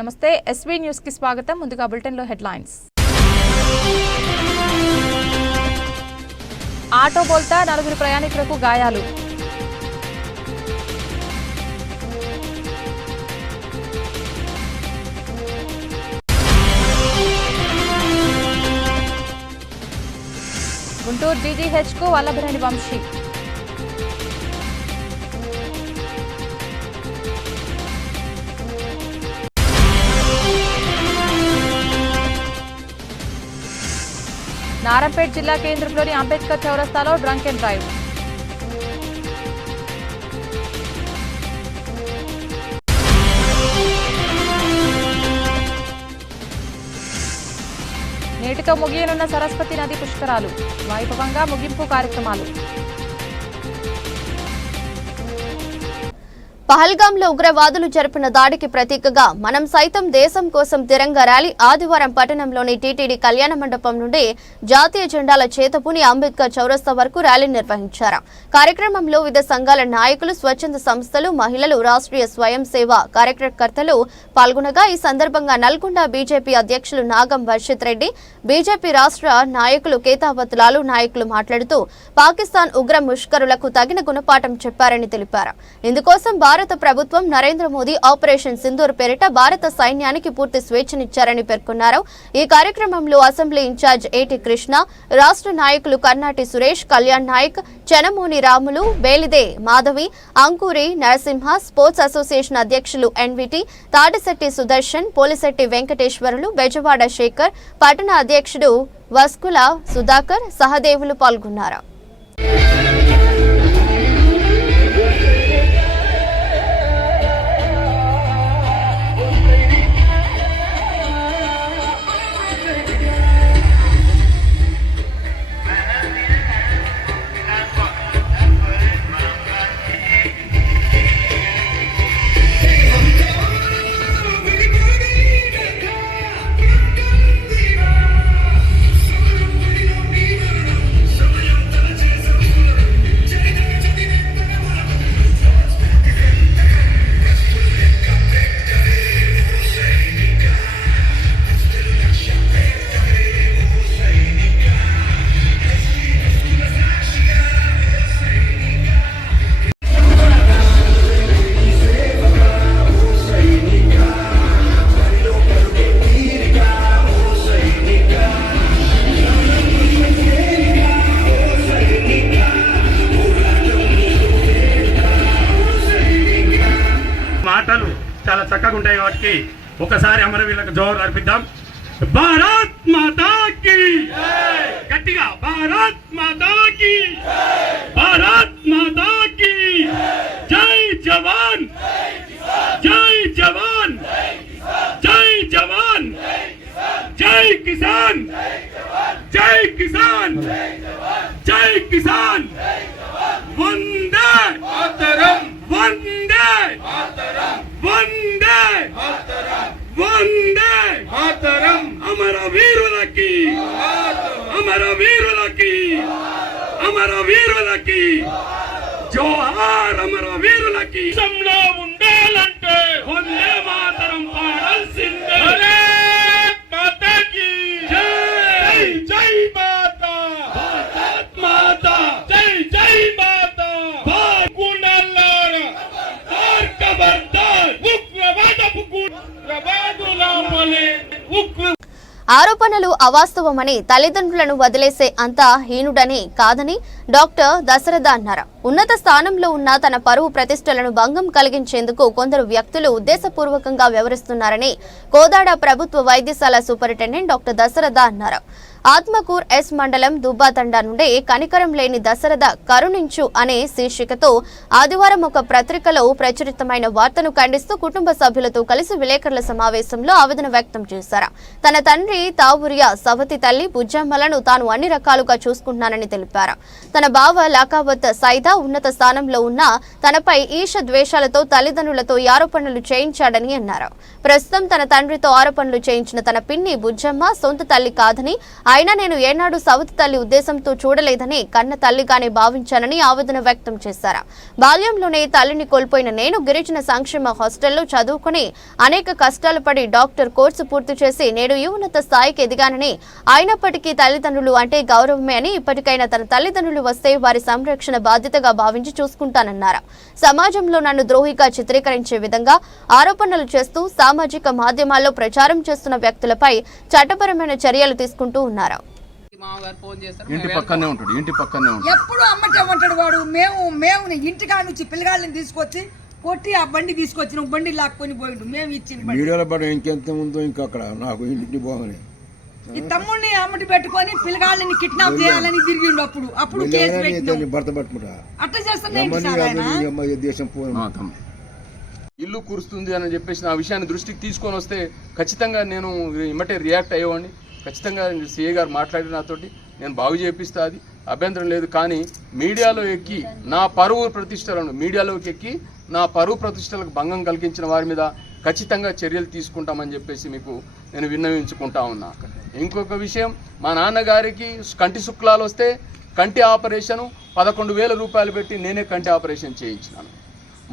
నమస్తే SV news కి స్వాగతం. ముందుగా బులెటిన్ లో హెడ్లైన్స్. ఆటో బోల్తా 4 ప్రయాణికులకు గాయాలు. గుంటూరు జీజీహెచ్ కు వల్లభనేని వంశీ. నారాయణపేట జిల్లా కేంద్రంలోని అంబేద్కర్ చౌరస్తాలో డ్రంక్ అండ్ డ్రైవ్. నేటితో ముగియనున్న సరస్వతి నది పుష్కరాలు. వైభవంగా ముగింపు కార్యక్రమాలు. పహల్గాంలో ఉగ్రవాదులు జరిపిన దాడికి ప్రతీకగా మనం సైతం దేశం కోసం తిరంగా ర్యాలీ ఆదివారం పట్టణంలోని టీటీడీ కళ్యాణ మండపం నుండి జాతీయ జెండాల చేతపుని అంబేద్కర్ చౌరస్తా వరకు ర్యాలీ నిర్వహించారు. కార్యక్రమంలో వివిధ సంఘాల నాయకులు, స్వచ్ఛంద సంస్థలు, మహిళలు, రాష్ట్రీయ స్వయం సేవ కార్యకర్తలు పాల్గొనగా ఈ సందర్భంగా నల్గొండ బీజేపీ అధ్యక్షులు నాగం వర్షిత్ రెడ్డి, బీజేపీ రాష్ట్ర నాయకులు కేతావత్ లాలు నాయకులు మాట్లాడుతూ పాకిస్తాన్ ఉగ్ర ముష్కరులకు తగిన గుణపాఠం చెప్పారని తెలిపారు. ఇందుకోసం భారత ప్రభుత్వం నరేంద్ర మోదీ ఆపరేషన్ సింధూర్ పేరిట భారత సైన్యానికి పూర్తి స్వేచ్ఛనిచ్చారని పేర్కొన్నారు. ఈ కార్యక్రమంలో అసెంబ్లీ ఇన్ఛార్జ్ ఏటి కృష్ణ, రాష్ట్ర నాయకులు కర్నాటి సురేష్, కళ్యాణ్ నాయక్, చనమోని రాములు, బేలిదే మాధవి, అంకూరి నరసింహ, స్పోర్ట్స్ అసోసియేషన్ అధ్యక్షులు ఎన్విటి, తాటిశెట్టి సుదర్శన్, పోలిశెట్టి వెంకటేశ్వరులు, బెజవాడ శేఖర్, పట్టణ అధ్యక్షుడు వస్కుల సుధాకర్, సహదేవులు పాల్గొన్నారు. మాటలు చాలా చక్కగా ఉంటాయి కాబట్టి ఒకసారి అమరవీరులకు జోహార్ అర్పిద్దాం. భారత్ మాతా కీ గట్టిగా భారత్ మాతా కీ, భారత్ మాతా కీ జై జవాన్, జై జవాన్, జై జవాన్, జై కిసాన్, జై కిసాన్, జై కిసాన్, వందే మాతరం, వందే మాతరం, వందే మాతరం, వందే మాతరం. అమర వీరులకి, అమర వీరులకి, అమర వీరులకి జోహార్. అమర వీరులకి సంలో ఉండాలంటే వందే మాతరం పాడాల్సిందే. మాతాకి జై, జై మాతా, భారత్ మాతా, జై జై మాతా. ఆరోపణలు అవాస్తవమని, తల్లిదండ్రులను వదిలేసే అంత హీనుడని కాదని డాక్టర్ దశరథ అన్నారు. ఉన్నత స్థానంలో ఉన్న తన పరువు ప్రతిష్టలను భంగం కలిగించేందుకు కొందరు వ్యక్తులు ఉద్దేశపూర్వకంగా వ్యవహరిస్తున్నారని కోదాడ ప్రభుత్వ వైద్యశాల సూపరింటెండెంట్ డాక్టర్ దశరథ అన్నారు. ఆత్మకూర్ ఎస్ మండలం దుబ్బాతండా నుండి కనికరం లేని దశరథ కరుణించు అనే శీర్షికతో ఆదివారం ఒక పత్రికలో ప్రచురితమైన వార్తను ఖండిస్తూ కుటుంబ సభ్యులతో కలిసి విలేకరుల సమావేశంలో ఆవేదన వ్యక్తం చేశారు. తన తండ్రి తావురియా సవతి తల్లి బుజ్జమ్మలను తాను అన్ని రకాలుగా చూసుకుంటున్నానని తెలిపారు. తన బావ లకావత్ సైదా ఉన్నత స్థానంలో ఉన్న తనపై ఈష ద్వేషాలతో తల్లిదండ్రులతో ఆరోపణలు చేయించాడని అన్నారు. ప్రస్తుతం తన తండ్రితో ఆరోపణలు చేయించిన తన పిన్ని బుజ్జమ్మ సొంత తల్లి కాదని, అయినా నేను ఏనాడు సవతి తల్లి ఉద్దేశంతో చూడలేదని కన్న తల్లిగానే భావించానని ఆవేదన వ్యక్తం చేశారు. బాల్యంలోనే తల్లిని కోల్పోయిన నేను గిరిజన సంక్షేమ హాస్టల్లో చదువుకుని అనేక కష్టాలు పడి డాక్టర్ కోర్సు పూర్తి చేసి నేడు ఈ ఉన్నత స్థాయికి ఎదిగానని, అయినప్పటికీ తల్లిదండ్రులు అంటే గౌరవమే అని, ఇప్పటికైనా తన తల్లిదండ్రులు వస్తే వారి సంరక్షణ బాధ్యతగా భావించి చూసుకుంటానన్నారు. సమాజంలో నన్ను ద్రోహిగా చిత్రీకరించే విధంగా ఆరోపణలు చేస్తూ సామాజిక మాధ్యమాల్లో ప్రచారం చేస్తున్న వ్యక్తులపై చట్టపరమైన చర్యలు తీసుకుంటూ ఉన్నారు. ఇంటి పక్కనే ఉంటాడు. ఎప్పుడు అమ్మటే ఉంటాడు వాడు. మేము ఇంటికాడ నుంచి పిల్లగాళ్ళని తీసుకొచ్చి కొట్టి ఆ బండి తీసుకొచ్చిన బండి లాక్కొని పోయిండు. మేము ఇచ్చిన వీడియోలో పడ ఇంకెంత ఉందో ఇంకా అక్కడ నాకు ఇంటికి పోగానే ఈ తమ్ముడిని అమ్మటి పెట్టుకొని పిల్లగాళ్ళని కిడ్నాప్ చేయాలని తిరిగిండు. అప్పుడు కేసు పెట్టినాం. భర్త పట్టుకుంటా అట్లా చేస్తున్నాయి. దేశం పోయిన ఇల్లు కురుస్తుంది అని చెప్పేసి ఆ విషయాన్ని దృష్టికి తీసుకొని వస్తే ఖచ్చితంగా నేను ఇమ్మటే రియాక్ట్ అయ్యేవాడిని. ఖచ్చితంగా సిఏ గారు మాట్లాడి నాతోటి నేను బాగు చేపిస్తా, అది అభ్యంతరం లేదు. కానీ మీడియాలో ఎక్కి నా పరువు ప్రతిష్టలకు భంగం కలిగించిన వారి మీద ఖచ్చితంగా చర్యలు తీసుకుంటామని చెప్పేసి మీకు నేను విన్నవించుకుంటా ఉన్నా. ఇంకొక విషయం, మా నాన్నగారికి కంటి శుక్లాలు వస్తే కంటి ఆపరేషను 11,000 రూపాయలు పెట్టి నేనే కంటి ఆపరేషన్ చేయించినాను.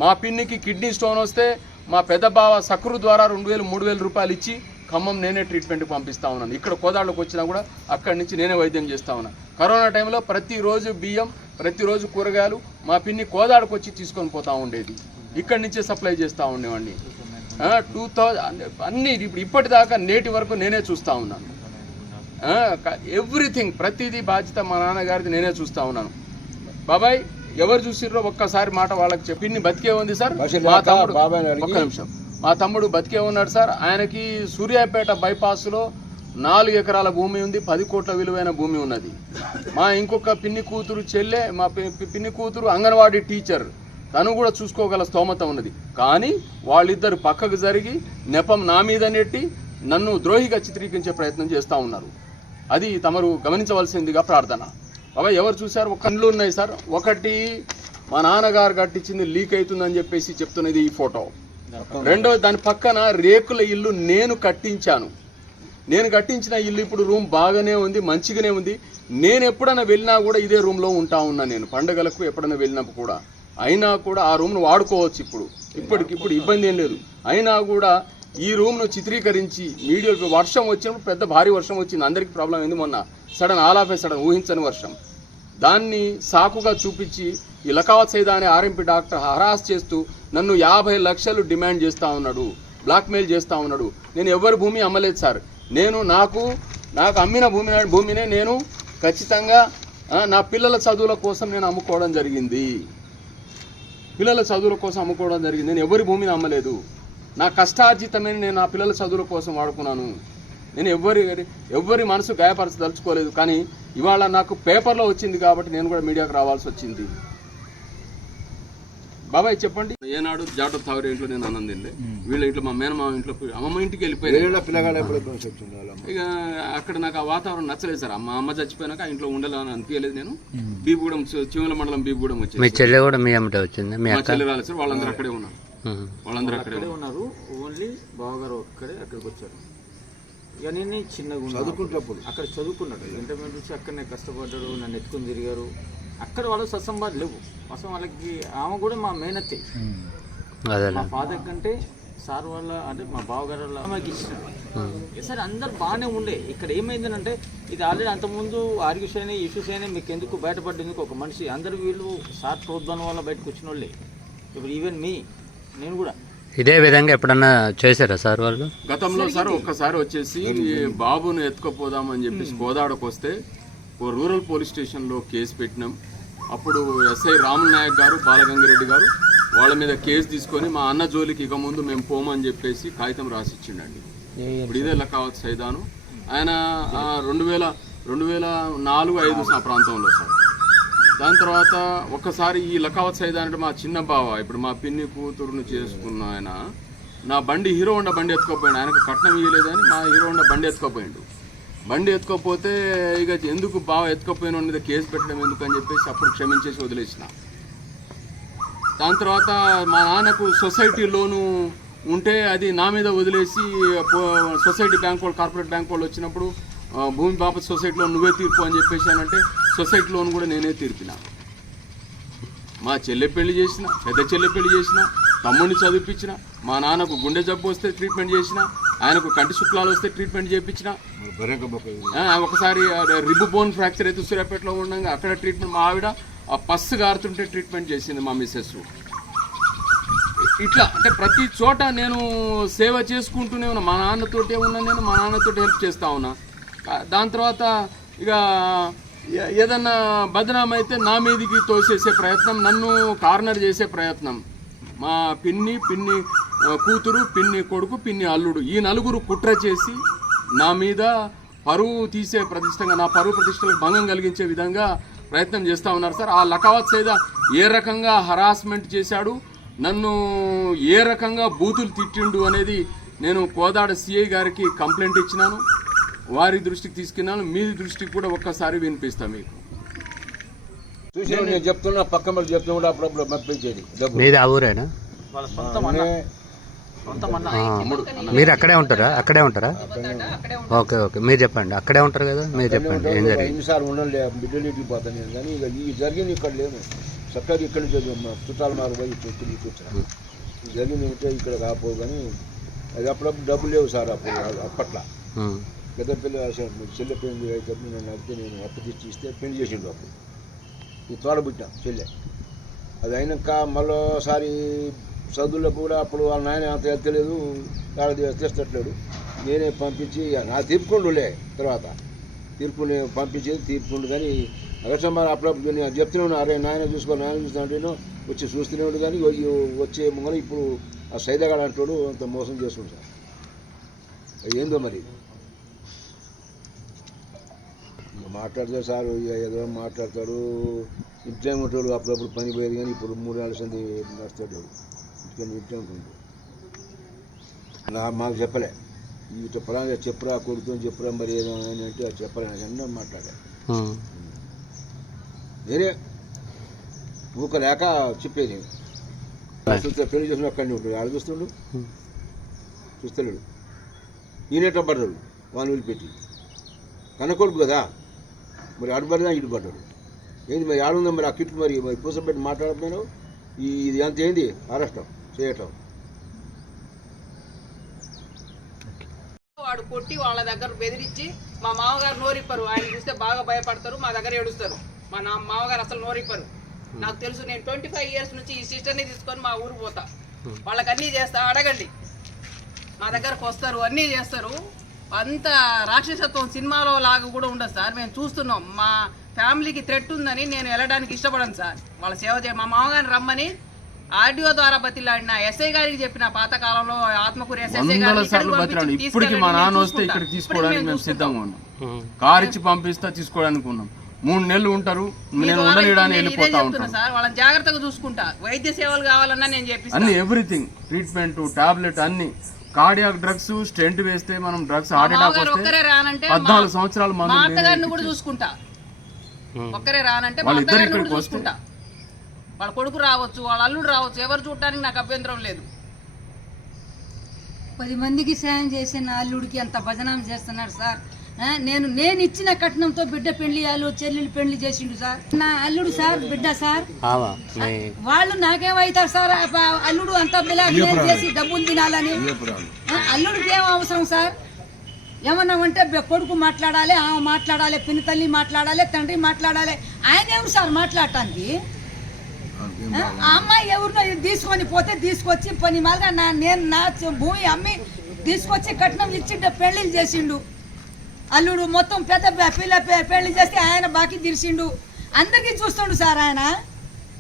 మా పిన్నికి కిడ్నీ స్టోన్ వస్తే మా పెద్ద బావ సక్రు ద్వారా 2,000-3,000 రూపాయలు ఇచ్చి ఖమ్మం నేనే ట్రీట్మెంట్కి పంపిస్తా ఉన్నాను. ఇక్కడ కోదాడలోకి వచ్చినా కూడా అక్కడి నుంచి నేనే వైద్యం చేస్తా ఉన్నాను. కరోనా టైంలో ప్రతిరోజు బియ్యం, ప్రతిరోజు కూరగాయలు మా పిన్ని కోదాడకు వచ్చి తీసుకొని పోతా ఉండేది. ఇక్కడి నుంచే సప్లై చేస్తూ ఉండేవాడిని. 2000 అన్నీ ఇప్పటిదాకా నేటి వరకు నేనే చూస్తూ ఉన్నాను. ఎవ్రీథింగ్ ప్రతిదీ బాధ్యత మా నాన్నగారిది నేనే చూస్తూ ఉన్నాను. బాబాయ్ ఎవరు చూసిర్రో ఒక్కసారి మాట వాళ్ళకి చెప్పి బతికే ఉంది సార్. మా తమ్ముడు ఒక్క నిమిషం, మా తమ్ముడు బతికే ఉన్నాడు సార్. ఆయనకి సూర్యాపేట బైపాస్లో 4 ఎకరాల భూమి ఉంది, 10 కోట్ల విలువైన భూమి ఉన్నది. మా ఇంకొక పిన్ని కూతురు చెల్లె, మా పిన్ని కూతురు అంగన్వాడీ టీచర్, తను కూడా చూసుకోగల స్తోమత ఉన్నది. కానీ వాళ్ళిద్దరు పక్కకు జరిగి నెపం నా మీద నెట్టి నన్ను ద్రోహిగా చిత్రీకరించే ప్రయత్నం చేస్తూ ఉన్నారు. అది తమరు గమనించవలసిందిగా ప్రార్థన. బాబాయ్ ఎవరు చూశారు? ఒక కళ్ళు ఉన్నాయి సార్. ఒకటి మా నాన్నగారు కట్టించింది లీక్ అవుతుందని చెప్పేసి చెప్తున్నది ఈ ఫోటో. రెండోది దాని పక్కన రేకుల ఇల్లు నేను కట్టించాను. నేను కట్టించిన ఇల్లు ఇప్పుడు రూమ్ బాగానే ఉంది, మంచిగానే ఉంది. నేను ఎప్పుడైనా వెళ్ళినా కూడా ఇదే రూమ్లో ఉంటా ఉన్నా. నేను పండుగలకు ఎప్పుడైనా వెళ్ళినప్పుడు కూడా, అయినా కూడా ఆ రూమ్ను వాడుకోవచ్చు. ఇప్పటికిప్పుడు ఇబ్బంది ఏం లేదు. అయినా కూడా ఈ రూమ్ను చిత్రీకరించి మీడియాలో వర్షం వచ్చినప్పుడు పెద్ద భారీ వర్షం వచ్చింది, అందరికీ ప్రాబ్లం అయింది. మొన్న ఆల్ ఆఫ్ ఏ సడన్ ఊహించని వర్షం, దాన్ని సాకుగా చూపించి ఈ లకావత్ సైదా అనే ఆర్ఎంపీ డాక్టర్ హరాస్ చేస్తూ నన్ను 50 లక్షలు డిమాండ్ చేస్తూ ఉన్నాడు, బ్లాక్మెయిల్ చేస్తూ ఉన్నాడు. నేను ఎవరి భూమి అమ్మలేదు సార్. నేను నాకు అమ్మిన భూమినే నేను ఖచ్చితంగా నా పిల్లల చదువుల కోసం నేను అమ్ముకోవడం జరిగింది. నేను ఎవరి భూమిని అమ్మలేదు. నా కష్టార్జితమైన నేను నా పిల్లల చదువుల కోసం వాడుకున్నాను. నేను ఎవరి మనసు గాయపరచదలుచుకోలేదు. కానీ ఇవాళ నాకు పేపర్లో వచ్చింది కాబట్టి నేను కూడా మీడియాకు రావాల్సి వచ్చింది. బాబాయ్ చెప్పండి, ఏనాడు జాటో తావరే ఇంట్లో నేను ఆనందిండే, వీళ్ళ ఇంట్లో మా మేనమామ ఇంట్లో అమ్మమ్మ ఇంటికి వెళ్ళిపోయాను. ఇక అక్కడ నాకు ఆ వాతావరణం నచ్చలేదు సార్. మా అమ్మ చచ్చిపోయినాక ఆ ఇంట్లో ఉండాలని అనిపించలేదు. నేను బీబుగూడెం, చివల మండలం బీబుగూడెం వచ్చి. మీ చెల్లె కూడా మీ అమ్మటే వచ్చింది? మా చెల్లె రాలేదు సార్, వాళ్ళందరూ అక్కడే ఉన్నారు. వాళ్ళందరూ ఉన్నారు. ఓన్లీ బావగారు ఒక్కడే అక్కడికి వచ్చారు. ఇక నేను చిన్నగా చదువుకుంటప్పుడు అక్కడ చదువుకున్నాడు, ఇంటర్మీడియట్ నుంచి అక్కడనే కష్టపడ్డాడు, నన్ను ఎత్తుకుని తిరిగారు. అక్కడ వాళ్ళు సత్సంబాలు లేవు అసలు వాళ్ళకి. ఆమె కూడా మా మేనత్తే, మా ఫాదర్ కంటే సార్ వాళ్ళ అంటే మా బావగారు వాళ్ళ ఆమెకి ఇచ్చినారు. సరే అందరు బాగానే ఉండే. ఇక్కడ ఏమైందంటే ఇది ఆల్రెడీ అంతకుముందు ఆర్గ్యూస్ అయినా ఇష్యూస్ అయినా మీకు ఎందుకు బయటపడ్డేందుకు ఒక మనిషి, అందరు వీళ్ళు సార్ ప్రోద్బలం వల్ల బయటకు వచ్చిన వాళ్ళే. ఇప్పుడు ఈవెన్ నేను కూడా ఇదే విధంగా ఎప్పుడన్నా చేశారా సార్ వాళ్ళు? గతంలో సార్ ఒక్కసారి వచ్చేసి బాబును ఎత్తుకుపోదామని చెప్పేసి కోదాడకు వస్తే రూరల్ పోలీస్ స్టేషన్లో కేసు పెట్టినాం. అప్పుడు ఎస్ఐ రాముల నాయక్ గారు, బాలగంగిరెడ్డి గారు వాళ్ళ మీద కేసు తీసుకొని మా అన్న జోలికి ఇక ముందు మేము పోమని చెప్పేసి కాగితం రాసిచ్చిండండి. ఇప్పుడు ఇదే లకావత్ సైదాను. ఆయన 2004-05 ఆ ప్రాంతంలో సార్. దాని తర్వాత ఒక్కసారి ఈ లకావత్ సైదా అంటే మా చిన్న బావ, ఇప్పుడు మా పిన్ని కూతురును చేసుకున్న ఆయన, నా బండి హీరో హోండా బండి ఎత్తుకోపోయాడు. ఆయనకు కట్నం ఇవ్వలేదని మా హీరో హోండా బండి ఎత్తుకోపోయిండు. బండి ఎత్తుకోపోతే ఇక ఎందుకు బాగా ఎత్తుకోపోయిన మీద కేసు పెట్టడం ఎందుకు అని చెప్పేసి అప్పుడు క్షమించేసి వదిలేసిన. దాని తర్వాత మా నాన్నకు సొసైటీ లోను ఉంటే అది నా మీద వదిలేసి సొసైటీ బ్యాంక్ వాళ్ళు కార్పొరేట్ బ్యాంక్ వాళ్ళు వచ్చినప్పుడు భూమి బాపత్ సొసైటీ లోన్ నువ్వే తీర్పు అని చెప్పేసి అంటే సొసైటీ లోన్ కూడా నేనే తీర్పిన. మా చెల్లె పెళ్లి చేసిన, పెద్ద చెల్లె పెళ్లి చేసిన, తమ్ముడిని చదివిపించిన, మా నాన్నకు గుండె జబ్బు వస్తే ట్రీట్మెంట్ చేసిన, ఆయనకు కంటి శుక్లాలు వస్తే ట్రీట్మెంట్ చేయించిన. ఒకసారి రిబ్బు బోన్ ఫ్రాక్చర్ అయితే సూర్యాపేటలో ఉండగా అక్కడ ట్రీట్మెంట్, మా ఆవిడ ఆ పస్సు గారుతుంటే ట్రీట్మెంట్ చేసింది మా మిస్సెస్. ఇట్లా అంటే ప్రతి చోట నేను సేవ చేసుకుంటూనే ఉన్నా. మా నాన్నతోటే ఉన్నా, నేను మా నాన్నతోటి హెల్ప్ చేస్తా ఉన్నా. దాని తర్వాత ఇక ఏదన్నా బదనాం అయితే నా మీదికి తోసేసే ప్రయత్నం, నన్ను కార్నర్ చేసే ప్రయత్నం. మా పిన్ని కూతురు, పిన్ని కొడుకు, పిన్ని అల్లుడు, ఈ నలుగురు కుట్ర చేసి నా మీద పరువు తీసే ప్రతిష్టంగా, నా పరువు ప్రతిష్టలకు భంగం కలిగించే విధంగా ప్రయత్నం చేస్తూ ఉన్నారు సార్. ఆ లకావత్ సైదా ఏ రకంగా హరాస్మెంట్ చేశాడు, నన్ను ఏ రకంగా బూతులు తిట్టిండు అనేది నేను కోదాడ సిఐ గారికి కంప్లైంట్ ఇచ్చినాను, వారి దృష్టికి తీసుకున్నాను. మీ దృష్టికి కూడా ఒక్కసారి వినిపిస్తా మీకు. చూసి నేను చెప్తున్నా, పక్క వాళ్ళు చెప్తున్నా కూడా అప్పుడప్పుడు పంపించేది. మీది ఆ ఊరేనా? వాళ్ళ సొంతం అన్న. మీరు అక్కడే ఉంటారా? ఓకే మీరు చెప్పండి. అక్కడే ఉంటారు కదా, మీరు చెప్పండి ఏం జరిగింది. ఎన్నిసార్లు ఉండాలి, బిడ్డలు ఇంటికి పోతాను నేను. కానీ ఇక ఈ జరిగింది ఇక్కడ లేను. చక్కగా ఇక్కడి నుంచి చుట్టాలు మారు పోయి తిరిగి కూర్చున్నాను. జరిగింది ఉంటే ఇక్కడ కాకపోదు. కానీ అది అప్పుడప్పుడు డబ్బులు లేవు సార్. అప్పట్లో పెద్ద పిల్ల చెల్లె పెళ్లి అయితే నన్ను అడిగితే నేను అప్పు తెచ్చి ఇస్తే పెళ్లి చేసిండు. అప్పుడు ఈ తోడబుట్టిన చెల్లె. అది అయినాక మరోసారి చదువుల్లో కూడా అప్పుడు వాళ్ళ నాయన అంత వెళ్తలేదు, తెస్తట్లేడు. నేనే పంపించి నా తీర్పుకుండులే. తర్వాత తీర్పుని పంపించేది తీర్పుండు. కానీ అగస్టమారు అప్పుడప్పుడు నేను చెప్తూనే, అరే నాయన చూసుకుంటేనో వచ్చి చూస్తూనే కానీ వచ్చే ముంగల ఇప్పుడు ఆ సైదాగాడు అంటాడు అంత మోసం చేస్తుండు సార్. ఏందో మరి మాట్లాడతాడు సార్, ఏదో మాట్లాడతాడు. ఇంట్లో ఉంటాడు, అప్పుడప్పుడు పని పోయేది. కానీ ఇప్పుడు 3 నెలల సంది నడుస్తాడు ఇంట్లో ఉంటుంది. మాకు చెప్పలే, ఇటు పలానా చెప్పురా కొడుకుని చెప్పురా మరి ఏదో అంటే అది చెప్పలే. నాకు మాట్లాడా, నేనే ఊకలేక చెప్పేది. చూస్తే పెళ్లి చేసిన అక్కడిని ఉంటాడు, ఆడ చూస్తుండు, చూస్తలేడు. ఈయనట పడ్డాడు వాడిని వదిలిపెట్టి. కనకొడుకు కదా మరి, అడుపడినా ఇటు పడ్డాడు. ఏంది మరి ఆడుందా మరి ఆ కిట్లు మరి పూసపెట్టి మాట్లాడకపోయినావు. ఇది అంత ఏంది అరెస్టం చేయటం. వాడు కొట్టి వాళ్ళ దగ్గర బెదిరించి మా మామగారు నోరిప్పరు. ఆయన చూస్తే బాగా భయపడతారు, మా దగ్గర ఏడుస్తారు. మా మామగారు అసలు నోరిప్పరు. నాకు తెలుసు, నేను 25 ఇయర్స్ నుంచి ఈ సిస్టర్ని తీసుకొని మా ఊరు పోతా. వాళ్ళకి అన్నీ చేస్తా, అడగండి. మా దగ్గరకు వస్తారు, అన్నీ చేస్తారు. అంత రాక్షసత్వం సినిమాలో లాగా కూడా ఉండదు సార్. మేము చూస్తున్నాం. మా ఫ్యామిలీకి థ్రెట్ ఉందని నేను వెళ్ళడానికి ఇష్టపడను సార్. వాళ్ళ సేవ మా మామగారిని రమ్మని ఆడియో ద్వారా బతిలాడిన, ఎస్ఐ గారికి చెప్పిన పాతకాలంలో ఆత్మకూరు ఎస్ఐ గారు ఇప్పటికి మా నాన్న వస్తే ఇక్కడ తీసుకోవడానికి మేము సిద్ధంగా ఉన్నాం. కారు ఇచ్చి పంపిస్తా తీసుకోవడానికి ఉన్నాం. 3 నెలలు ఉంటారు, నేను ఉండలేడానికి వెళ్ళిపోతా ఉంటాను సార్. వాళ్ళని జాగ్రత్తగా చూసుకుంటా. వైద్య సేవలు కావాలన్నా నేను చెప్పి అన్ని ఎవ్రీథింగ్, ట్రీట్మెంట్, టాబ్లెట్ అన్ని. కార్డియాక్ డ్రగ్స్, స్టెంట్ వేస్తే మనం డ్రగ్స్, హార్ట్ అటాక్ వస్తే 14 సంవత్సరాలు మా అత్తగారిని కూడా చూసుకుంటా. ఒక్కరే రానంటే మా అత్తగారిని కూడా చూసుకుంటా. వాళ్ళ కొడుకు రావచ్చు, వాళ్ళ అల్లుడు రావచ్చు, ఎవరు చూడటానికి నాకు అభ్యంతరం లేదు. 10 మందికి సాయం చేసే నా అల్లుడికి అంత భజనం చేస్తున్నాడు సార్. నేను ఇచ్చిన కట్నంతో బిడ్డ పెళ్లి, చెల్లెలు పెళ్లి చేసిండు సార్. నా అల్లుడు సార్, బిడ్డ సార్. వాళ్ళు నాకేమవుతారు సార్? అల్లుడు అంత బిలాగ్యం చేసి డబ్బులు తినాలని. అల్లుడికి ఏం అవసరం సార్? ఏమన్నా ఉంటే కొడుకు మాట్లాడాలి, ఆమె మాట్లాడాలి, పిన్ని తల్లి మాట్లాడాలి, తండ్రి మాట్లాడాలి. ఆయన ఎవరు సార్ మాట్లాడటానికి? ఆ అమ్మాయి ఎవరినో తీసుకొని పోతే తీసుకొచ్చి పని మాగా నేను నా భూమి అమ్మి తీసుకొచ్చి కట్నం ఇచ్చి పెళ్లిళ్ళు చేసిండు. అల్లుడు మొత్తం పెద్ద పిల్ల పెళ్లి చేస్తే ఆయన బాకీ తీర్చిండు. అందరికీ చూస్తుండు సార్. ఆయన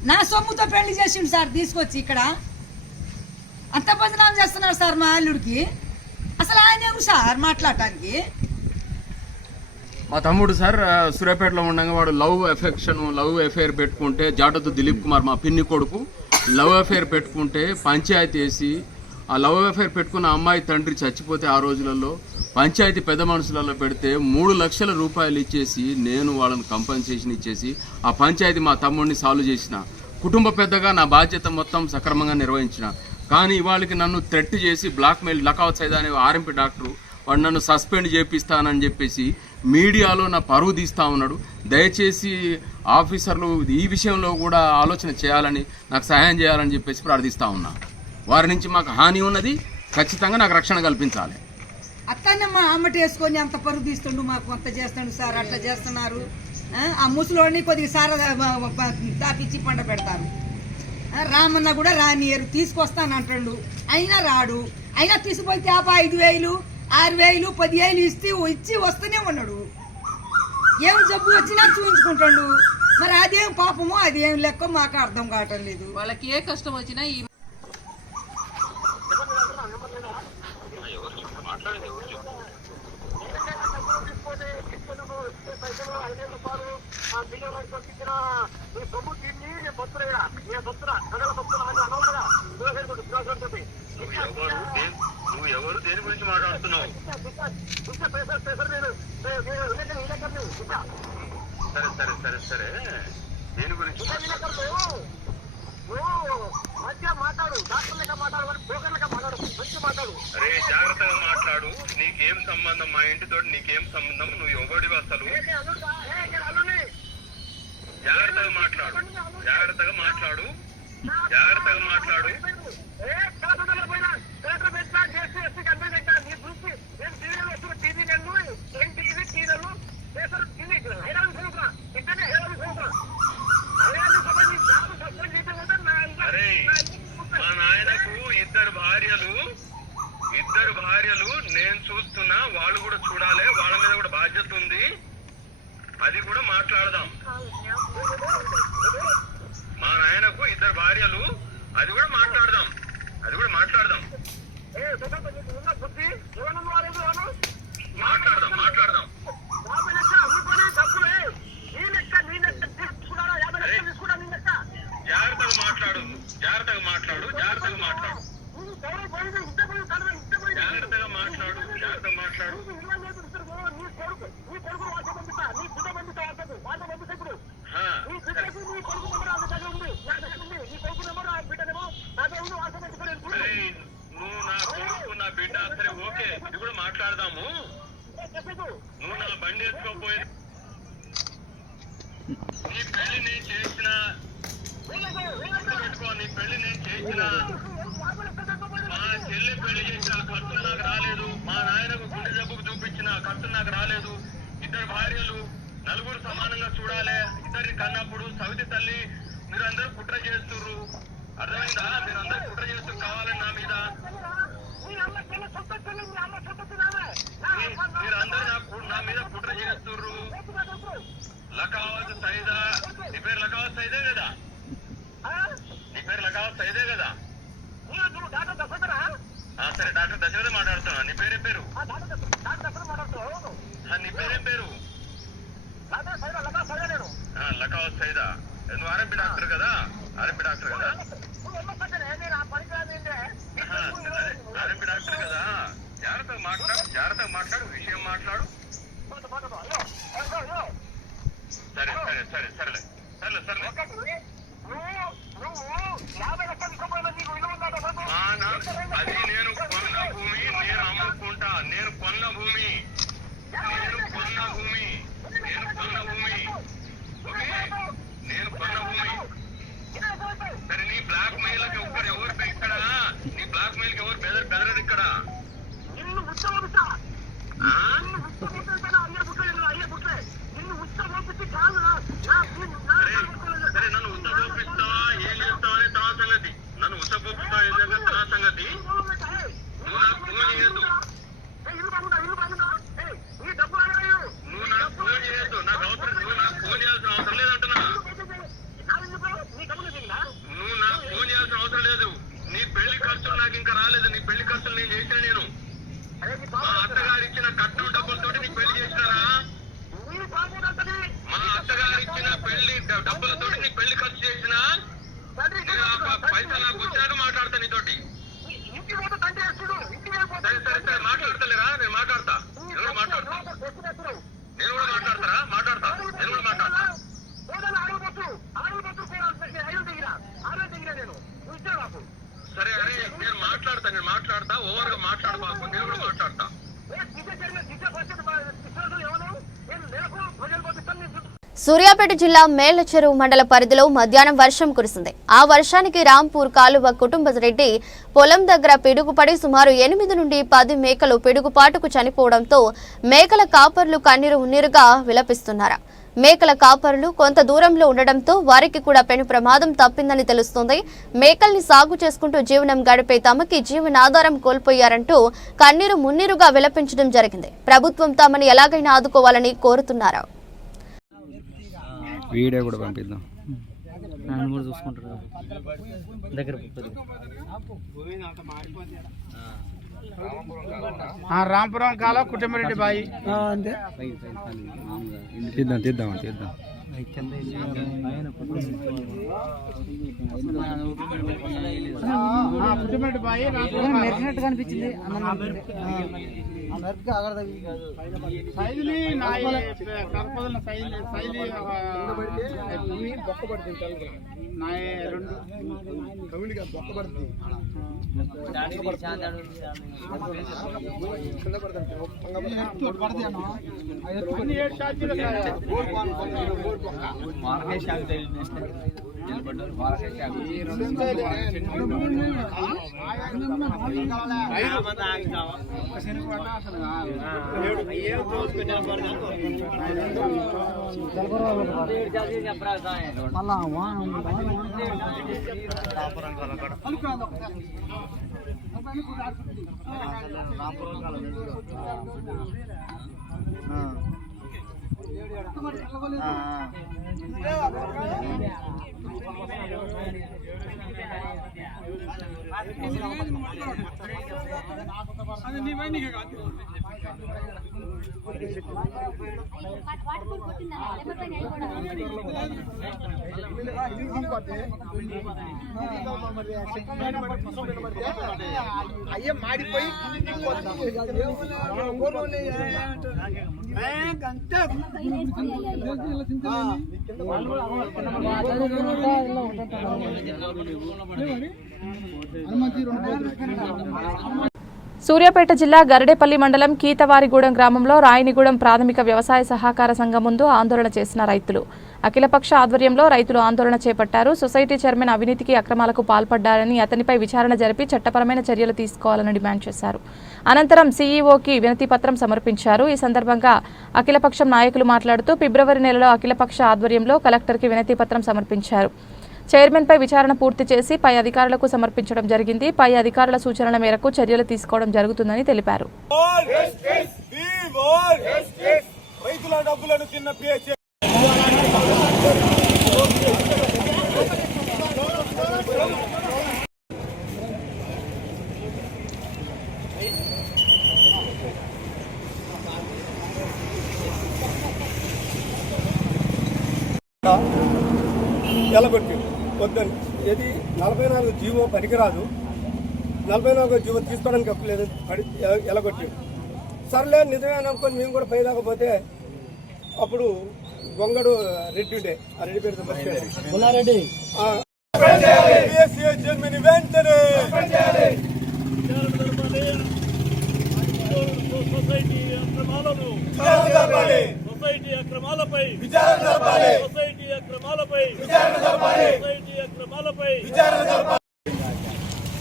నా సొమ్ముతో పెళ్లి చేసిండు సార్ తీసుకొచ్చి ఇక్కడ. అంత బదనాం చేస్తున్నారు సార్ మా అల్లుడికి. అసలు ఆయన ఎవరు సార్ మాట్లాడటానికి? మా తమ్ముడు సార్ సూర్యాపేటలో ఉండగా వాడు లవ్ అఫేర్ పెట్టుకుంటే, జాటతో దిలీప్ కుమార్ మా పిన్ని కొడుకు లవ్ అఫేర్ పెట్టుకుంటే పంచాయతీ వేసి ఆ లవ్ అఫైర్ పెట్టుకున్న అమ్మాయి తండ్రి చచ్చిపోతే ఆ రోజులలో పంచాయతీ పెద్ద మనుషులలో పెడితే 3 లక్షల రూపాయలు ఇచ్చేసి నేను వాళ్ళని కంపెన్సేషన్ ఇచ్చేసి ఆ పంచాయతీ మా తమ్ముడిని సాల్వ్ చేసిన. కుటుంబ పెద్దగా నా బాధ్యత మొత్తం సక్రమంగా నిర్వహించిన. కానీ ఇవాళకి నన్ను థ్రెట్ చేసి బ్లాక్మెయిల్ లకావత్ సైదా అనే ఆర్ఎంపీ డాక్టరు వాడు నన్ను సస్పెండ్ చేపిస్తానని చెప్పేసి మీడియాలో నా పరువు తీస్తూ ఉన్నాడు. దయచేసి ఆఫీసర్లు ఈ విషయంలో కూడా ఆలోచన చేయాలని, నాకు సహాయం చేయాలని చెప్పేసి ప్రార్థిస్తూ ఉన్నా. వారి నుంచి మాకు హాని ఉన్నది, ఖచ్చితంగా నాకు రక్షణ కల్పించాలి. అట్లనే మా అమ్మటి వేసుకొని అంత పరుగు తీస్తుండు, మాకు అంత చేస్తుండు సార్, అట్లా చేస్తున్నారు. ఆ ముసలోడిని కొద్దిగా సార తాపిచ్చి పండ పెడతారు. రామన్న కూడా రానియరు, తీసుకొస్తానంటాడు, అయినా రాడు. అయినా తీసుకుపోతే 5,000, 6,000, 10,000 ఇచ్చి వస్తూనే ఉన్నాడు. ఏం జబ్బు వచ్చినా చూపించుకుంటాడు. మరి అదేం పాపమో అదేం లెక్క మాకు అర్థం కావటం లేదు. వాళ్ళకి ఏ కష్టం వచ్చినా ఈ నువ్వు ఎవరు దేని గురించి మాట్లాడుతున్నావు? సరే దేని గురించి అరే జాగ్రత్తగా మాట్లాడు. నీకేం సంబంధం? మా ఇంటితో నీకేం సంబంధం? నువ్వు ఎవడివి అసలు? జాగ్రత్తగా మాట్లాడు. అరే మా నాయనకు ఇద్దరు భార్యలు నేను చూస్తున్నా, వాళ్ళు కూడా చూడాలి, వాళ్ళ మీద కూడా బాధ్యత ఉంది. అది కూడా మాట్లాడదాం. మా నాయనకు ఇద్దరు భార్యలు, అది కూడా మాట్లాడదాం. మాట్లాడదాం. జాగ్రత్తగా మాట్లాడు. నువ్వు నా కొడుకు, నా బిడ్డ, సరే ఓకే, ఇది కూడా మాట్లాడదాము. నువ్వు నా బండి వేసుకోపోయి నీ పెళ్లి నేను చేసిన మా చెల్లి పెళ్లి చేసిన ఖర్చు నాకు రాలేదు. మా నాయనకు గుండె జబ్బుకు చూపించిన ఖర్చు నాకు రాలేదు. ఇద్దరు భార్యలు, నలుగురు సమానంగా చూడాలి. ఇద్దరిని కన్నప్పుడు సవితి తల్లి మీరందరూ కుట్ర చేస్తుర్రు. అర్థమైందా? మీరందరూ కుట్ర చేస్తూ కావాలని నా మీద. మీరందరూ నా మీద కుట్ర చేస్తుర్రు. లకావత్ సైదా, నీ పేరు లకావత్ సైదే కదా? సరే డాక్టర్ దశరథ మాట్లాడుతున్నా. నీ పేరేం పేరు? లకావత్ సైదా. నువ్వు ఆర్ఎంపీ డాక్టర్ కదా? ఆర్ఎంపీ డాక్టర్ కదా? జాగ్రత్తగా మాట్లాడు, విషయం మాట్లాడు. సరేలే. అది నేను కొన్న భూమి, నేను అమ్ముకుంటా. నేను కొన్న భూమి. సరే నీ బ్లాక్ మెయిల్ కి ఎవరు ఇక్కడ? నీ బ్లాక్ మెయిల్ కి ఎవరు బెదరదు ఇక్కడ? సరే నన్ను ఉత్తపోపిస్తావా, ఏం చేస్తావా అనే తన సంగతి. నువ్వు నాకు ఫోన్ చేయొద్దు. సూర్యాపేట జిల్లా మేళ్లచెరువు మండల పరిధిలో మధ్యాహ్నం వర్షం కురిసింది. ఆ వర్షానికి రాంపూర్ కాలువ కుటుంబ రెడ్డి పొలం దగ్గర పిడుగుపడి సుమారు 8 నుండి 10 మేకలు పిడుగుపాటుకు చనిపోవడంతో మేకల కాపర్లు కన్నీరు మున్నీరుగా విలపిస్తున్నారు. మేకల కాపరులు కొంత దూరంలో ఉండడంతో వారికి కూడా పెను ప్రమాదం తప్పిందని తెలుస్తోంది. మేకల్ని సాగు చేసుకుంటూ జీవనం గడిపే తమకి జీవనాధారం కోల్పోయారంటూ కన్నీరు మున్నీరుగా విలపించడం జరిగింది. ప్రభుత్వం తమని ఎలాగైనా ఆదుకోవాలని కోరుతున్నారు. వీడియో కూడా పంపిద్దాం. ఆయన కూడా చూసుకుంటారు దగ్గర రాంపురం కాల కుటుంబరెడ్డి బాయి తీద్దాం కుటుంబరెడ్డి బాయి మెరిసినట్టు కనిపించింది. అయ్యే మాడిపోయి సూర్యాపేట జిల్లా గరిడేపల్లి మండలం కీతవారిగూడెం గ్రామంలో రాయనిగూడెం ప్రాథమిక వ్యవసాయ సహకార సంఘం ముందు ఆందోళన చేసిన రైతులు. అఖిలపక్ష ఆధ్వర్యంలో రైతులు ఆందోళన చేపట్టారు. సొసైటీ చైర్మన్ అవినీతికి అక్రమాలకు పాల్పడ్డారని అతనిపై విచారణ జరిపి చట్టపరమైన చర్యలు తీసుకోవాలని డిమాండ్ చేశారు. అనంతరం సీఈఓకి వినతి పత్రం సమర్పించారు. ఈ సందర్భంగా అఖిలపక్షం నాయకులు మాట్లాడుతూ ఫిబ్రవరి నెలలో అఖిలపక్ష ఆధ్వర్యంలో కలెక్టర్కి వినతి పత్రం సమర్పించారు. చైర్మన్పై విచారణ పూర్తి చేసి పై అధికారులకు సమర్పించడం జరిగింది. పై అధికారుల సూచనల మేరకు చర్యలు తీసుకోవడం జరుగుతుందని తెలిపారు. ఎలగొట్టి వద్దని ఇది 44 జీవో పనికిరాదు, 44 జీవో తీసుకోవడానికి అప్పలేదు ఎలగొట్టి. సర్లే నిజమే అనుకొని మేము కూడా పైదాకపోతే అప్పుడు గొంగడు రెడ్డి ఉండే, ఆ రెడ్డి పేరుతో బస్సు చైర్మన్ వెంటనే సొసైటీ అక్రమాలపై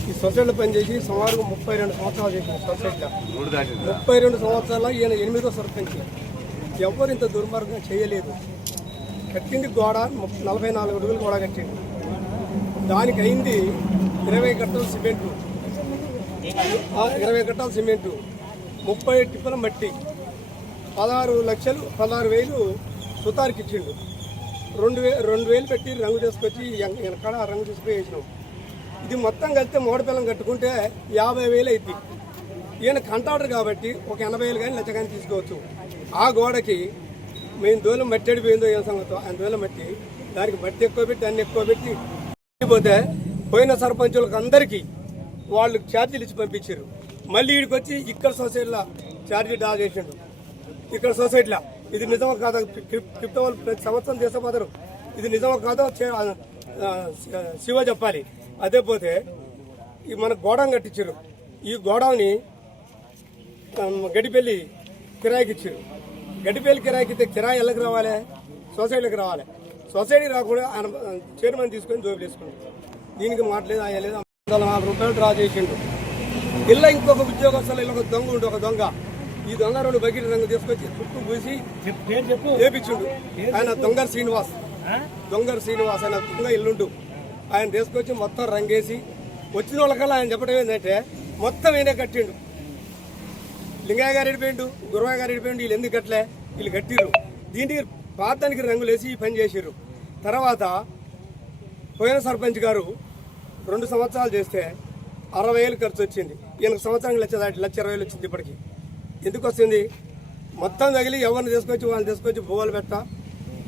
ఈ సొసైటీలో పనిచేసి సుమారు 32 సంవత్సరాలు చేసింది. సొసైటీలో 32 సంవత్సరాల ఈయన 8వ సర్పంచ్. ఎవరు ఇంత దుర్మార్గం చేయలేదు. కట్టింది గోడ 44 అడుగులు గోడ కట్టింది. దానికి అయింది 20 కట్టలు సిమెంటు, 20 కట్టాల సిమెంటు, 30 టిప్పల మట్టి, 16,16,000 సుతారికి ఇచ్చిండు. 2,000 పెట్టి రంగు చేసుకొచ్చి వెనకాడ రంగు తీసుకుని వేసినాం. ఇది మొత్తం కలిస్తే మోడపిల్లం కట్టుకుంటే 50,000 అయింది. ఈయన కంటాడరు కాబట్టి ఒక 80,000 కానీ లక్ష కానీ తీసుకోవచ్చు. ఆ గోడకి మేము దూరం మట్టి అడిపోయిందో ఏం సంగతో ఆయన దూరం మట్టి దానికి మట్టి ఎక్కువ పెట్టి అన్ని ఎక్కువ పెట్టి పోతే పోయిన సర్పంచులకు అందరికీ వాళ్ళు ఛార్జీలు ఇచ్చి పంపించారు. మళ్ళీ వీడికి వచ్చి ఇక్కడ సొసైటీలో ఛార్జీ డ్రా చేసిండు. ఇక్కడ సొసైటీలో ఇది నిజమో కాదో క్రిప్టో వాళ్ళు ప్రతి సంవత్సరం చేసేపోతారు. ఇది నిజమో కాదో శివ చెప్పాలి. అదే పోతే మన గోడౌన్ కట్టించారు. ఈ గోడౌన్ని గడిపెల్లి కిరాయికి ఇచ్చారు. గడిపెల్లి కిరాయికి ఇస్తే కిరాయి ఎల్లకి రావాలి. సొసైటీకి రావాలి. సొసైటీ రాకుండా ఆయన చైర్మన్ తీసుకొని జోబులు వేసుకుంటారు. దీనికి మాట్లేదు ఆయన లేదు. 4 రూపాయలు డ్రా చేసిండు. ఇలా ఇంకొక ఉద్యోగస్తులు ఇలా ఒక దొంగ ఉండు, ఒక దొంగ. ఈ దొంగ 2 బకెట్ రంగు తీసుకొచ్చి చుట్టూ పూసి వేపించుండు. ఆయన దొంగర్ శ్రీనివాస్ ఆయన దొంగ ఇల్లుండు. ఆయన తీసుకొచ్చి మొత్తం రంగేసి వచ్చిన వాళ్ళకల్లా ఆయన చెప్పడం ఏంటంటే మొత్తం ఈయనే కట్టిండు. లింగయ్య గారు ఎడిపోయిండు, గురవయ్య గారు ఎడిపోయిండు. వీళ్ళు ఎందుకు కట్టలే? వీళ్ళు కట్టిర్రు. దీనికి పాతానికి రంగులేసి ఈ పని చేసిర్రు. తర్వాత పోయిన సర్పంచ్ గారు 2 సంవత్సరాలు చేస్తే 60,000 ఖర్చు వచ్చింది. ఈయనకు సంవత్సరానికి 1,20,000 వచ్చింది. ఇప్పటికి ఎందుకు వస్తుంది? మొత్తం తగిలి ఎవరిని తీసుకొచ్చి వాళ్ళని తీసుకొచ్చి భూగోలు పెట్ట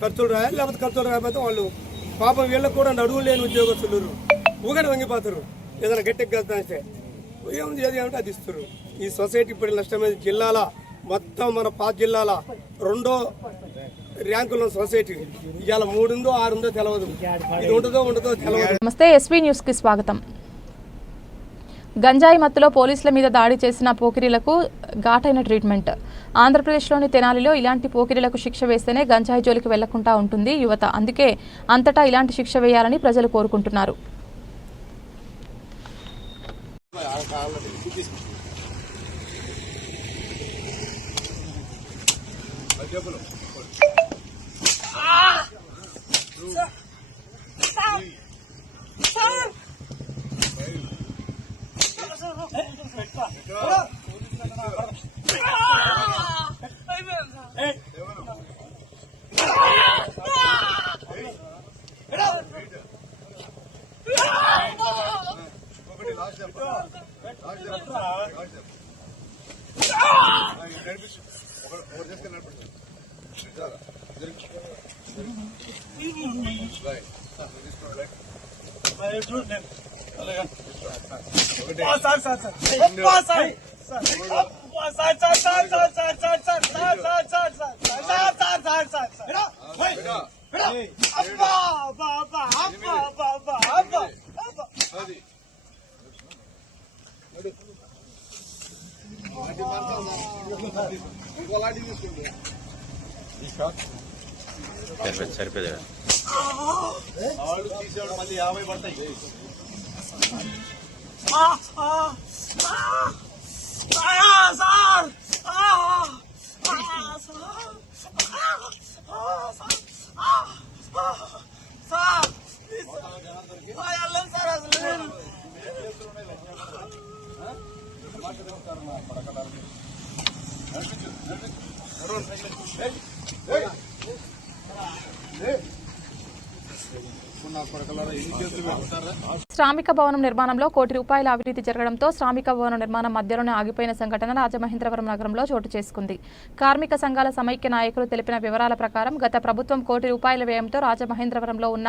ఖర్చులు రాయాలి. లేకపోతే ఖర్చులు రాకపోతే వాళ్ళు పాపం వీళ్ళకు కూడా నడువు లేని ఉద్యోగస్తులు ఊగని వంగిపోతారు. ఏదైనా గట్టికి కలిస్తే ఏముంది ఏమంటే అది ఇస్తారు. ఈ సొసైటీ ఇప్పుడు నష్టమైన జిల్లాల మొత్తం మన 5 జిల్లాల 2వ ర్యాంకులో సొసైటీ ఇవాళ 3 ఉందో 6 ఉందో తెలియదు. ఇది ఉండదో తెలియదు. నమస్తే, ఎస్వీ న్యూస్ కి స్వాగతం. గంజాయి మత్తులో పోలీసుల మీద దాడి చేసిన పోకిరీలకు ఘాటైన ట్రీట్మెంట్. ఆంధ్రప్రదేశ్లోని తెనాలిలో ఇలాంటి పోకిరీలకు శిక్ష వేస్తేనే గంజాయి జోలికి వెళ్లకుండా ఉంటుంది యువత. అందుకే అంతటా ఇలాంటి శిక్ష వేయాలని ప్రజలు కోరుకుంటున్నారు. సరిపోయింది. మళ్ళీ 50 పడతాయి. శ్రామిక భవనం నిర్మాణంలో ₹1 కోటి అవినీతి జరగడంతో శ్రామిక భవనం నిర్మాణం మధ్యలోనే ఆగిపోయిన సంఘటన రాజమహేంద్రవరం నగరంలో చోటు చేసుకుంది. కార్మిక సంఘాల సమైక్య నాయకులు తెలిపిన వివరాల ప్రకారం గత ప్రభుత్వం ₹1 కోటి వ్యయంతో రాజమహేంద్రవరంలో ఉన్న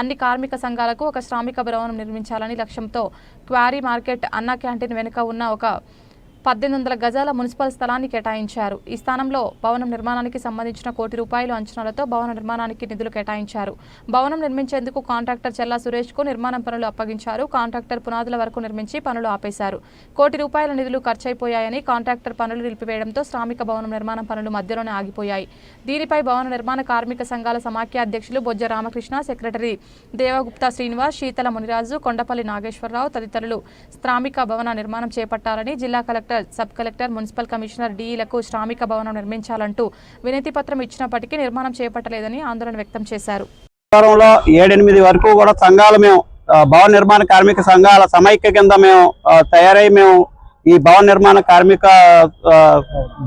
అన్ని కార్మిక సంఘాలకు ఒక శ్రామిక భవనం నిర్మించాలని లక్ష్యంతో క్వారీ మార్కెట్ అన్నా క్యాంటీన్ వెనుక ఉన్న ఒక 1800 గజాల మున్సిపల్ స్థలాన్ని కేటాయించారు. ఈ స్థానంలో భవనం నిర్మాణానికి సంబంధించిన ₹1 కోటి అంచనాలతో భవన నిర్మాణానికి నిధులు కేటాయించారు. భవనం నిర్మించేందుకు కాంట్రాక్టర్ చెల్లా సురేష్కు నిర్మాణం పనులు అప్పగించారు. కాంట్రాక్టర్ పునాదుల వరకు నిర్మించి పనులు ఆపేశారు. ₹1 కోటి నిధులు ఖర్చయిపోయాయని కాంట్రాక్టర్ పనులు నిలిపివేయడంతో శ్రామిక భవనం నిర్మాణం పనులు మధ్యలోనే ఆగిపోయాయి. దీనిపై భవన నిర్మాణ కార్మిక సంఘాల సమాఖ్య అధ్యక్షులు బొజ్జ రామకృష్ణ, సెక్రటరీ దేవగుప్తా శ్రీనివాస్, శీతల మునిరాజు, కొండపల్లి నాగేశ్వరరావు తదితరులు శ్రామిక భవన నిర్మాణం చేపట్టాలని జిల్లా collector, sub collector, municipal commissioner డిఈలకు శ్రామిక భవనం నిర్మించాలంటూ వినతి పత్రం ఇచ్చినప్పటికీ నిర్మాణం చేపట్టలేదని ఆందోళన వ్యక్తం చేశారు. 7-8 వరకు కూడా సంఘాలు మేము భవన నిర్మాణ కార్మిక సంఘాల సమైక్య కింద మేము తయారై మేము ఈ భవన నిర్మాణ కార్మిక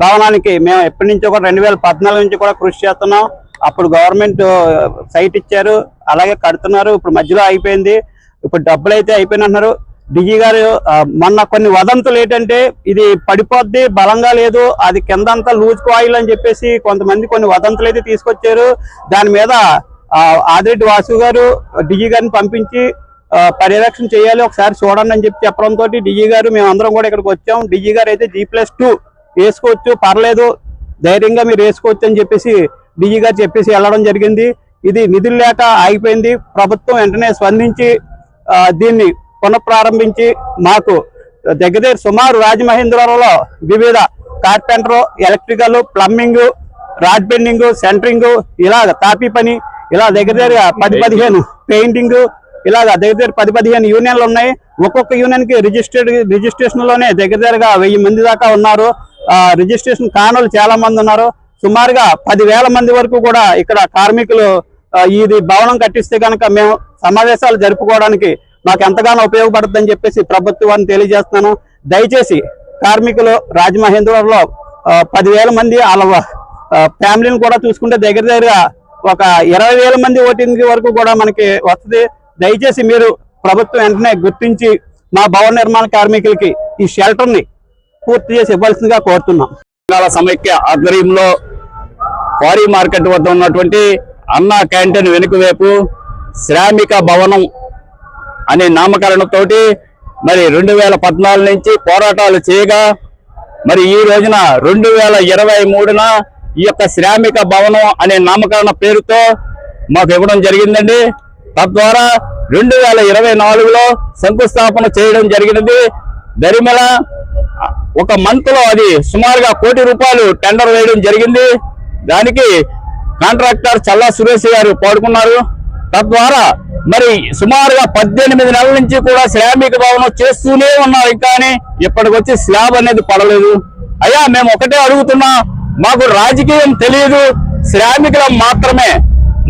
భవనానికి మేము ఎప్పటి నుంచో కూడా 2014 నుంచి కూడా కృషి చేస్తున్నాం. అప్పుడు గవర్నమెంట్ సైట్ ఇచ్చారు, అలాగే కడుతున్నారు. ఇప్పుడు మధ్యలో అయిపోయింది. ఇప్పుడు డబ్బులు అయితే అయిపోయినన్నారు. డిజీ గారు మొన్న కొన్ని వదంతులు ఏంటంటే ఇది పడిపోద్ది, బలంగా లేదు, అది కిందంతా లూజ్ కాయిల్ అని చెప్పేసి కొంతమంది కొన్ని వదంతులు అయితే తీసుకొచ్చారు. దాని మీద ఆదిరెడ్డి వాసు గారు డిజీ గారిని పంపించి పర్యవేక్షణ చేయాలి, ఒకసారి చూడండి అని చెప్పడంతో డిజీ గారు మేమందరం కూడా ఇక్కడికి వచ్చాం. డిజీ గారు అయితే G+2 వేసుకోవచ్చు, పర్లేదు, ధైర్యంగా మీరు వేసుకోవచ్చు అని చెప్పేసి డిజీ గారు చెప్పేసి వెళ్ళడం జరిగింది. ఇది నిధులు లేక ఆగిపోయింది. ప్రభుత్వం వెంటనే స్పందించి దీన్ని పునఃప్రారంభించి మాకు దగ్గర సుమారు రాజమహేంద్రవరంలో వివిధ carpenter, electrical, plumbing, rod bending, centering, ఇలాగ తాపీ పని, ఇలా దగ్గర 10-15 పెయింటింగ్, ఇలాగ దగ్గర 10-15 యూనియన్లు ఉన్నాయి. ఒక్కొక్క యూనియన్ కి రిజిస్ట్రేషన్ లోనే దగ్గర 1000 మంది దాకా ఉన్నారు. రిజిస్ట్రేషన్ కానులు చాలా మంది ఉన్నారు. సుమారుగా 10,000 మంది వరకు కూడా ఇక్కడ కార్మికులు ఇది భవనం కట్టిస్తే కనుక మేము సమావేశాలు జరుపుకోవడానికి మాకు ఎంతగానో ఉపయోగపడుతుందని చెప్పేసి ప్రభుత్వాన్ని తెలియజేస్తున్నాను. దయచేసి కార్మికులు రాజమహేంద్రవరంలో 10,000 మంది వాళ్ళ ఫ్యామిలీని కూడా చూసుకుంటే దగ్గర ఒక 20,000 మంది ఓటింగ్ వరకు కూడా మనకి వస్తుంది. దయచేసి మీరు ప్రభుత్వం వెంటనే గుర్తించి మా భవన నిర్మాణ కార్మికులకి ఈ షెల్టర్ని పూర్తి చేసి ఇవ్వాల్సిందిగా కోరుతున్నాం. సంఘాల సమైక్య ఆధ్వర్యంలో క్వారీ మార్కెట్ వద్ద ఉన్నటువంటి అన్నా క్యాంటీన్ వెనుక వైపు శ్రామిక భవనం అనే నామకరణతోటి మరి 2014 నుంచి పోరాటాలు చేయగా మరి ఈ రోజున 2023న ఈ యొక్క శ్రామిక భవనం అనే నామకరణ పేరుతో మాకు ఇవ్వడం జరిగిందండి. తద్వారా 2024లో శంకుస్థాపన చేయడం జరిగినది. దరిమిల ఒక మంత్ లో అది సుమారుగా ₹1 కోటి టెండర్ వేయడం జరిగింది. దానికి కాంట్రాక్టర్ చల్లా సురేష్ గారు పాడుకున్నారు. తద్వారా మరి సుమారుగా 18 నెలల నుంచి కూడా శ్రామిక భవనం చేస్తూనే ఉన్నారు. కానీ ఇప్పటికొచ్చి స్లాబ్ అనేది పడలేదు. అయ్యా మేము ఒకటే అడుగుతున్నా, మాకు రాజకీయం తెలియదు, శ్రామికులం మాత్రమే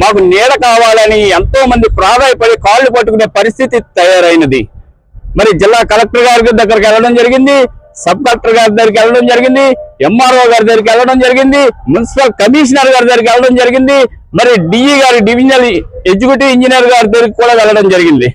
మాకు నీడ కావాలని ఎంతో మంది ప్రాధాయపడి కాళ్ళు పట్టుకునే పరిస్థితి తయారైనది. మరి జిల్లా కలెక్టర్ గారి దగ్గరికి వెళ్ళడం జరిగింది, సబ్ కలెక్టర్ గారి దగ్గరికి వెళ్ళడం జరిగింది, ఎంఆర్ఓ గారి దగ్గరికి వెళ్ళడం జరిగింది, మున్సిపల్ కమిషనర్ గారి దగ్గరికి వెళ్ళడం జరిగింది, మరి డిఈ గారి డివిజనల్ ఎగ్జిక్యూటివ్ ఇంజనీర్ గారి దగ్గరికి కూడా వెళ్ళడం జరిగింది.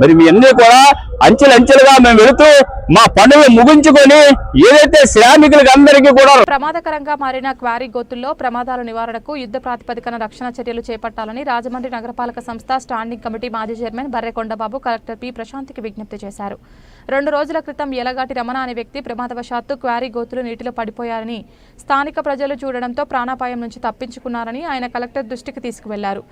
మరి ఇవన్నీ కూడా అంచెలంచెలుగా మేము వెళుతూ మా పనులు ముగించుకొని ఏదైతే శ్రామికులకు అందరికీ కూడా ప్రమాదకరంగా మారిన క్వారీ గోతుల్లో ప్రమాదాల నివారణకు యుద్ధ ప్రాతిపదికన రక్షణ చర్యలు చేపట్టాలని రాజమండ్రి నగరపాలక సంస్థ స్టాండింగ్ కమిటీ మాజీ చైర్మన్ బర్రె కొండబాబు కలెక్టర్ పి ప్రశాంత్కి విజ్ఞప్తి చేశారు. 2 రోజుల క్రితం యలగాటి రమణ అనే వ్యక్తి ప్రమాదవశాత్తు క్వారీ గోతులు నీటిలో పడిపోయారని స్థానిక ప్రజలు చూడడంతో ప్రాణాపాయం నుంచి తప్పించుకున్నారని ఆయన కలెక్టర్ దృష్టికి తీసుకువెళ్లారు.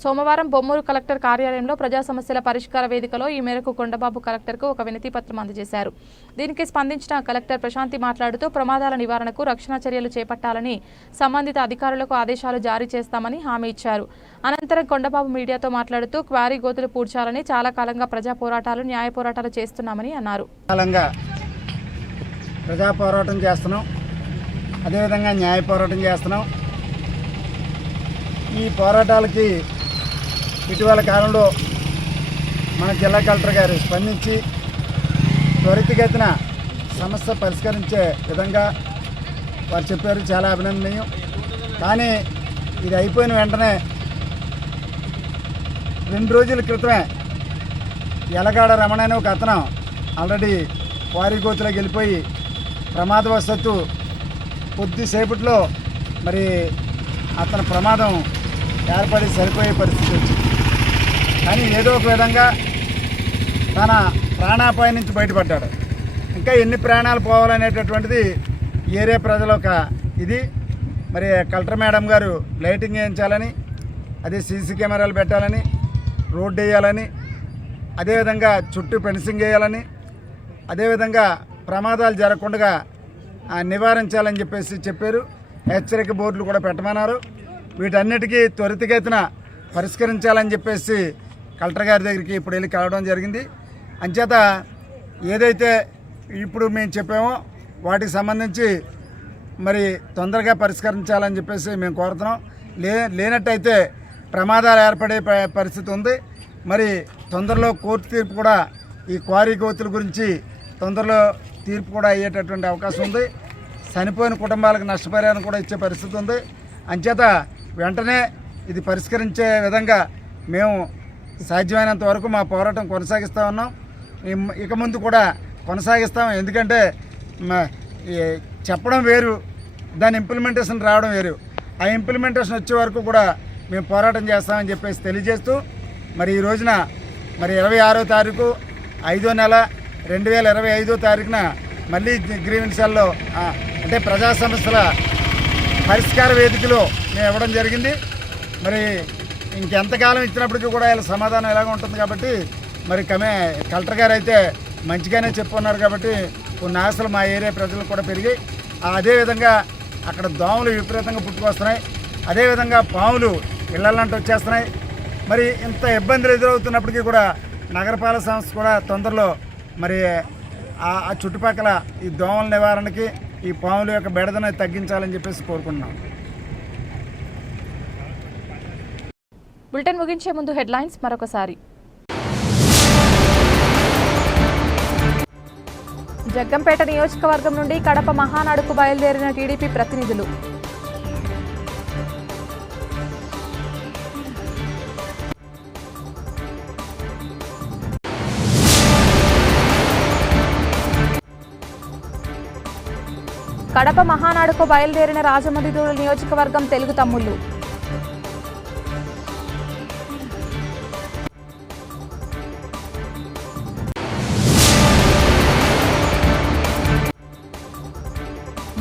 సోమవారం బొమ్మూరు కలెక్టర్ కార్యాలయంలో ప్రజా సమస్యల పరిష్కార వేదికలో ఈ మేరకు కొండబాబు కలెక్టర్కు ఒక వినతి పత్రం అందజేశారు. దీనికి స్పందించిన కలెక్టర్ ప్రశాంతి మాట్లాడుతూ ప్రమాదాల నివారణకు రక్షణ చర్యలు చేపట్టాలని సంబంధిత అధికారులకు ఆదేశాలు జారీ చేస్తామని హామీ ఇచ్చారు. అనంతరం కొండబాబు మీడియాతో మాట్లాడుతూ క్వారీ గోతులు పూడ్చాలని చాలా కాలంగా ప్రజా పోరాటాలు న్యాయ పోరాటాలు చేస్తున్నామని అన్నారు. ప్రజా పోరాటం చేస్తున్నాం, అదేవిధంగా న్యాయ పోరాటం చేస్తున్నాం. ఈ పోరాటాలకి ఇటీవల కాలంలో మన జిల్లా కలెక్టర్ గారు స్పందించి త్వరితగతిన సమస్య పరిష్కరించే విధంగా వారు చెప్పారు. చాలా అభినందనీయం. కానీ ఇది అయిపోయిన వెంటనే 2 రోజుల క్రితమే యలగాడ రమణ అనే ఒక అతను ఆల్రెడీ క్వారీ గోతులోకి వెళ్ళిపోయి ప్రమాదవశాత్తు కొద్దిసేపట్లో మరి అతని ప్రమాదం ఏర్పడి సరిపోయే పరిస్థితి వచ్చింది. కానీ ఏదో ఒక విధంగా తన ప్రాణాపాయం నుంచి బయటపడ్డాడు. ఇంకా ఎన్ని ప్రాణాలు పోవాలనేటటువంటిది ఏరియా ప్రజల ఒక ఇది. మరి కలెక్టర్ మేడం గారు లైటింగ్ వేయించాలని, అదే సీసీ కెమెరాలు పెట్టాలని, రోడ్డు వేయాలని, అదేవిధంగా చుట్టూ ఫెన్సింగ్ వేయాలని, అదేవిధంగా ప్రమాదాలు జరగకుండా నివారించాలని చెప్పారు. హెచ్చరిక బోర్డులు కూడా పెట్టమన్నారు. వీటన్నిటికీ త్వరితగతిన పరిష్కరించాలని చెప్పేసి కలెక్టర్ గారి దగ్గరికి ఇప్పుడు వెళ్ళి కలవడం జరిగింది. అంచేత ఏదైతే ఇప్పుడు మేము చెప్పామో వాటికి సంబంధించి మరి తొందరగా పరిష్కరించాలని చెప్పేసి మేము కోరుతున్నాం. లేనట్టయితే ప్రమాదాలు ఏర్పడే పరిస్థితి ఉంది. మరి తొందరలో కోర్టు తీర్పు కూడా ఈ క్వారీ గోతుల గురించి తొందరలో తీర్పు కూడా అయ్యేటటువంటి అవకాశం ఉంది. చనిపోయిన కుటుంబాలకు నష్టపరిహారం కూడా ఇచ్చే పరిస్థితి ఉంది. అంచేత వెంటనే ఇది పరిష్కరించే విధంగా మేము సాధ్యమైనంత వరకు మా పోరాటం కొనసాగిస్తూ ఉన్నాం. ఇక ముందు కూడా కొనసాగిస్తాం. ఎందుకంటే చెప్పడం వేరు, దాని ఇంప్లిమెంటేషన్ రావడం వేరు. ఆ ఇంప్లిమెంటేషన్ వచ్చే వరకు కూడా మేము పోరాటం చేస్తామని చెప్పేసి తెలియజేస్తూ మరి ఈ రోజున మరి 26వ తారీఖు 5వ నెల 2025వ తారీఖున మళ్ళీ గ్రీవెన్సాల్లో అంటే ప్రజా సమస్యల పరిష్కార వేదికలో మేము ఇవ్వడం జరిగింది. మరి ఇంకెంతకాలం ఇచ్చినప్పటికీ కూడా ఇలా సమాధానం ఎలాగ ఉంటుంది కాబట్టి మరి కలెక్టర్ గారు అయితే మంచిగానే చెప్పున్నారు కాబట్టి కొన్ని ఆశలు మా ఏరియా ప్రజలకు కూడా పెరిగాయి. అదేవిధంగా అక్కడ దోమలు విపరీతంగా పుట్టుకొస్తున్నాయి. అదేవిధంగా పాములు ఇళ్లలాంటి వచ్చేస్తున్నాయి. మరి ఇంత ఇబ్బందులు ఎదురవుతున్నప్పటికీ కూడా నగరపాలక సంస్థ కూడా తొందరలో మరి ఆ చుట్టుపక్కల ఈ దోమల నివారణకి ఈ పాముల యొక్క బెడదను తగ్గించాలని చెప్పేసి కోరుకుంటున్నాం. బులెటిన్ ముగించే ముందు హెడ్లైన్స్ మరొకసారి. జగ్గంపేట నియోజకవర్గం నుండి కడప మహానాడుకు బయలుదేరిన టీడీపీ ప్రతినిధులు. కడప మహానాడుకు బయలుదేరిన రాజమండ్రి నియోజకవర్గం తెలుగు తమ్ముళ్లు.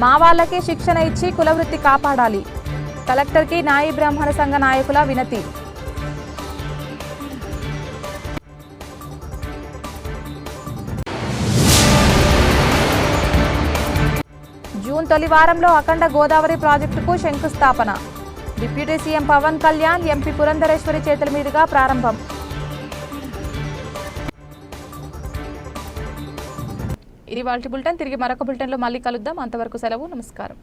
మా వాళ్ళకే శిక్షణ ఇచ్చి కులవృత్తి కాపాడాలి. కలెక్టర్కి నాయి బ్రాహ్మణ సంఘ నాయకుల వినతి. జూన్ తొలి వారంలో అఖండ గోదావరి ప్రాజెక్టుకు శంకుస్థాపన. Deputy CM Pawan Kalyan, MP Purandeswari చేతుల మీదుగా ప్రారంభం. ఇది వాల్టి బులెటిన్. తిరిగి మరొక బులెటిన్లో మళ్ళీ కలుద్దాం. అంతవరకు సెలవు. నమస్కారం.